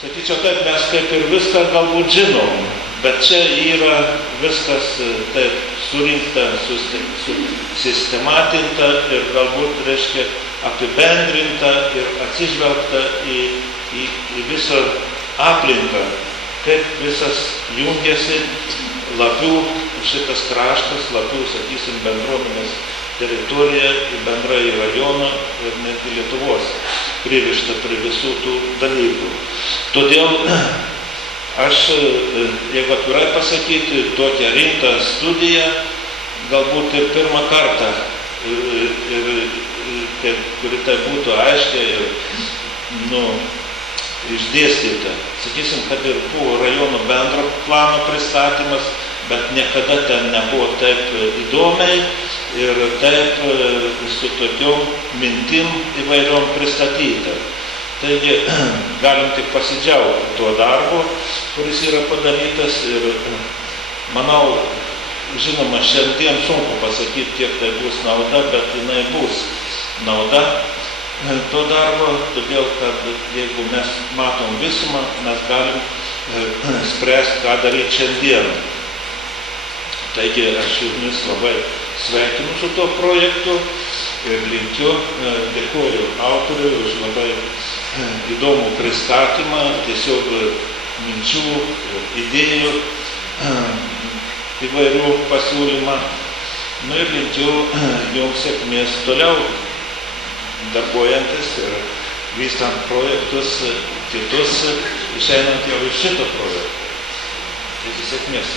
Sakyčiau taip, mes kaip ir viską galbūt žinom, bet čia yra viskas taip surinkta, sistematinta ir galbūt, reiškia, apibendrinta ir atsižvelgta į visą aplinką, kaip visas jungiasi Lapių šitas kraštas, Lapių, sakysim, bendruomenės teritorija, bendrai rajono ir netgi Lietuvos pririšta prie visų tų dalykų. Todėl aš, jeigu atvirai pasakyti, tokią rimtą studiją, galbūt ir pirmą kartą, kuri tai būtų aiškiai ir išdėstyta. Sakysim, kad ir buvo rajono bendro plano pristatymas, bet niekada ten nebuvo taip įdomiai ir taip su tokiom mintim įvairiom pristatyta. Taigi, galim tik pasidžiaugti tuo darbu, kuris yra padarytas ir manau, žinoma, šiandien sunku pasakyti, kiek tai bus nauda, bet jinai bus nauda to darbo, todėl, kad jeigu mes matom visumą, mes galim spręsti, ką daryti šiandien. Taigi, aš jumis labai sveikinu su tuo projektu ir linkiu, dėkoju autoriui už labai įdomų pristatymą, tiesiog minčių, idėjų, įvairių pasiūlymą. Ir linkiu jums sėkmės toliau darbuojantis ir vystant projektus kitus, išeinant jau iš šito projekto. Taigi sėkmės.